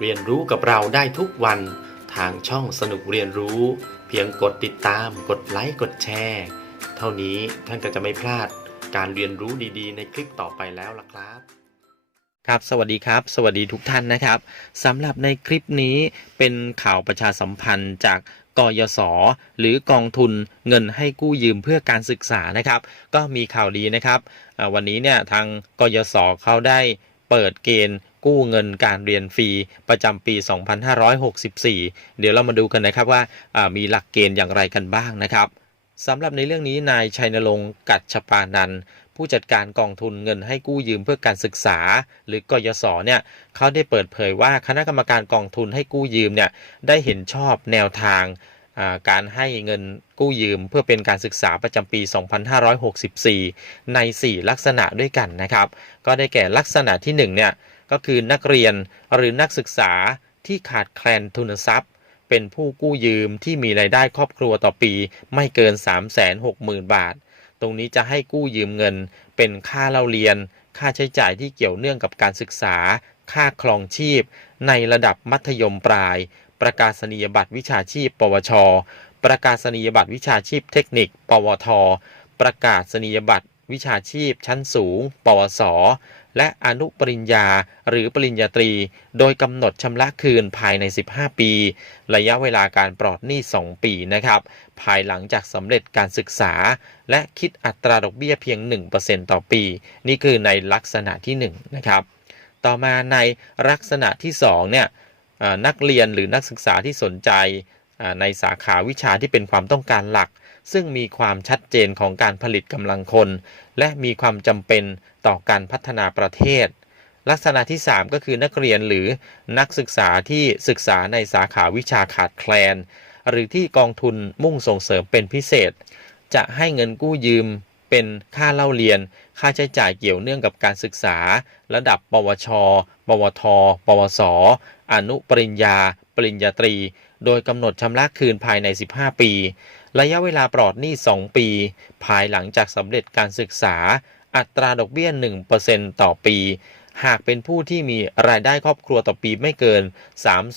เรียนรู้กับเราได้ทุกวัน ทางช่องสนุกเรียนรู้ เพียงกดติดตาม กดไลค์กดแชร์เท่านี้ท่านก็จะไม่พลาดการเรียนรู้ดีๆ ในคลิปต่อไปแล้วล่ะครับครับสวัสดีครับ สวัสดีทุกท่านนะครับสำหรับในคลิปนี้เป็นข่าวประชาสัมพันธ์จากกยศหรือกองทุนเงินให้กู้ยืมเพื่อการศึกษานะครับ ก็มีข่าวดีนะครับวันนี้เนี่ยทางกยศเขาได้ เปิดเกณฑ์กู้เงินการเรียนฟรีประจำปี 2564 เดี๋ยวเรามาดูกันนะครับว่ามีหลักเกณฑ์อย่างไรกันบ้างนะครับสำหรับในเรื่องนี้นายชัยนรงค์กัจฉปานันผู้จัดการกองทุนเงินให้กู้ยืมเพื่อการศึกษา หรือกยศเนี่ยเขาได้เปิดเผยว่าคณะกรรมการกองทุนให้กู้ยืมเนี่ยได้เห็นชอบแนวทาง การให้เงินกู้ยืมเพื่อเป็นการศึกษาประจำปี 2564 ใน 4 ลักษณะด้วยกันนะครับ ก็ได้แก่ลักษณะที่1เนี่ยก็คือนักเรียนหรือนักศึกษาที่ขาดแคลนทุนทรัพย์ เป็นผู้กู้ยืมที่มีรายได้ครอบครัวต่อปีไม่เกิน 360,000 บาท ตรงนี้จะให้กู้ยืมเงิน เป็นค่าเล่าเรียน ค่าใช้จ่ายที่เกี่ยวเนื่องกับการศึกษา ค่าครองชีพ ในระดับมัธยมปลายประกาศนียบัตรวิชาชีพ ปวช ประกาศนียบัตรวิชาชีพเทคนิค ปวท ประกาศนียบัตรวิชาชีพชั้นสูง ปวส และอนุปริญญาหรือปริญญาตรี โดยกำหนดชำระคืนภายใน 15 ปี ระยะเวลาการปลอดหนี้ 2 ปีนะครับ ภายหลังจากสำเร็จการศึกษา และคิดอัตราดอกเบี้ยเพียง 1%ต่อปี นี่คือในลักษณะที่ 1 นะครับ ต่อมาในลักษณะที่ 2 เนี่ย นักเรียนหรือนักศึกษาที่สนใจในสาขาวิชาที่เป็นความต้องการหลัก ซึ่งมีความชัดเจนของการผลิตกำลังคน และมีความจำเป็นต่อการพัฒนาประเทศ ลักษณะที่ 3 ก็คือนักเรียนหรือนักศึกษาที่ศึกษาในสาขาวิชาขาดแคลน หรือที่กองทุนมุ่งส่งเสริมเป็นพิเศษ จะให้เงินกู้ยืม เป็นค่าเล่าเรียน ค่าใช้จ่ายเกี่ยวเนื่องกับการศึกษา ระดับ ปวช ปวท ปวส อนุปริญญา ปริญญาตรี โดยกำหนดชำระคืนภายใน 15 ปี ระยะเวลาปลอดหนี้ 2 ปี ภายหลังจากสำเร็จการศึกษา อัตราดอกเบี้ย 1%ต่อปี หากเป็นผู้ที่มีรายได้ครอบครัวต่อปีไม่เกิน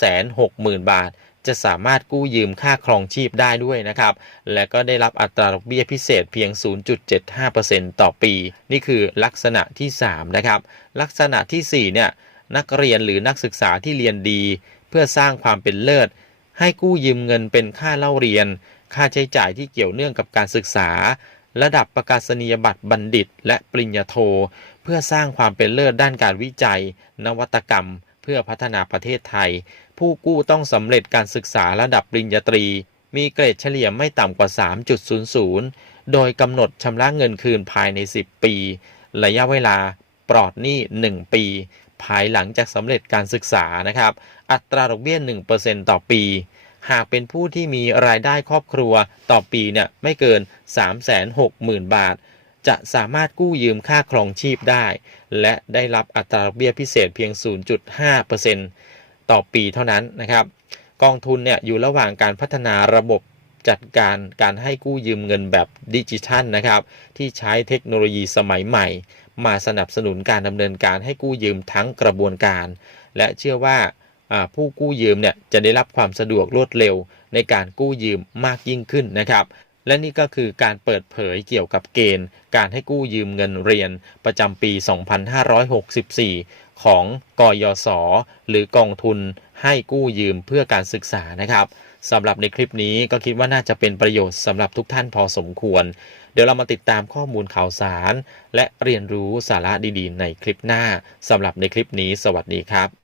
360,000 บาท จะสามารถกู้ยืมค่าครองชีพได้ด้วยนะครับ และก็ได้รับอัตราดอกเบี้ยพิเศษเพียง 0.75%ต่อปี นี่คือลักษณะที่ 3 นะครับ ลักษณะทีสี่ 4 เนี่ย นักเรียนหรือนักศึกษาที่เรียนดี เพื่อสร้างความเป็นเลิศ ให้กู้ยืมเงินเป็นค่าเล่าเรียน ค่าใช้จ่ายที่เกี่ยวเนื่องกับการศึกษา ระดับประกาศนียบัตรบัณฑิต และปริญญาโท เพื่อสร้างความเป็นเลิศด้านการวิจัย นวัตกรรม พื่อพัฒนาประเทศไทย ผู้กู้ต้องสำเร็จการศึกษาระดับปริญญาตรี มีเกรดเฉลี่ยไม่ต่ำกว่า 3.00 โดยกำหนดชำระเงินคืนภายใน 10 ปี ระยะเวลาปลอดหนี้ 1 ปี ภายหลังจากสำเร็จการศึกษานะครับ อัตราดอกเบี้ย 1%ต่อปี หากเป็นผู้ที่มีรายได้ครอบครัวต่อปีเนี่ยไม่เกิน 360,000 บาท จะสามารถกู้ยืมค่าครองชีพได้ และได้รับอัตราเบี้ยพิเศษเพียง 0.5%ต่อปีเท่านั้นนะครับ กองทุนเนี่ยอยู่ระหว่างการพัฒนาระบบจัดการการให้กู้ยืมเงินแบบดิจิทัลนะครับ ที่ใช้เทคโนโลยีสมัยใหม่ มาสนับสนุนการดำเนินการให้กู้ยืมทั้งกระบวนการ และเชื่อว่าผู้กู้ยืมเนี่ยจะได้รับความสะดวกรวดเร็วในการกู้ยืมมากยิ่งขึ้นนะครับ และนี่ก็คือการเปิดเผยเกี่ยวกับเกณฑ์ การให้กู้ยืมเงินเรียนประจำปี 2564 ของกยศหรือกองทุนให้กู้ยืมเพื่อการศึกษานะครับสำหรับในคลิปนี้ก็คิดว่าน่าจะเป็นประโยชน์สำหรับทุกท่านพอสมควร เดี๋ยวเรามาติดตามข้อมูลข่าวสาร และเรียนรู้สาระดีๆ ในคลิปหน้าสำหรับในคลิปนี้ สวัสดีครับ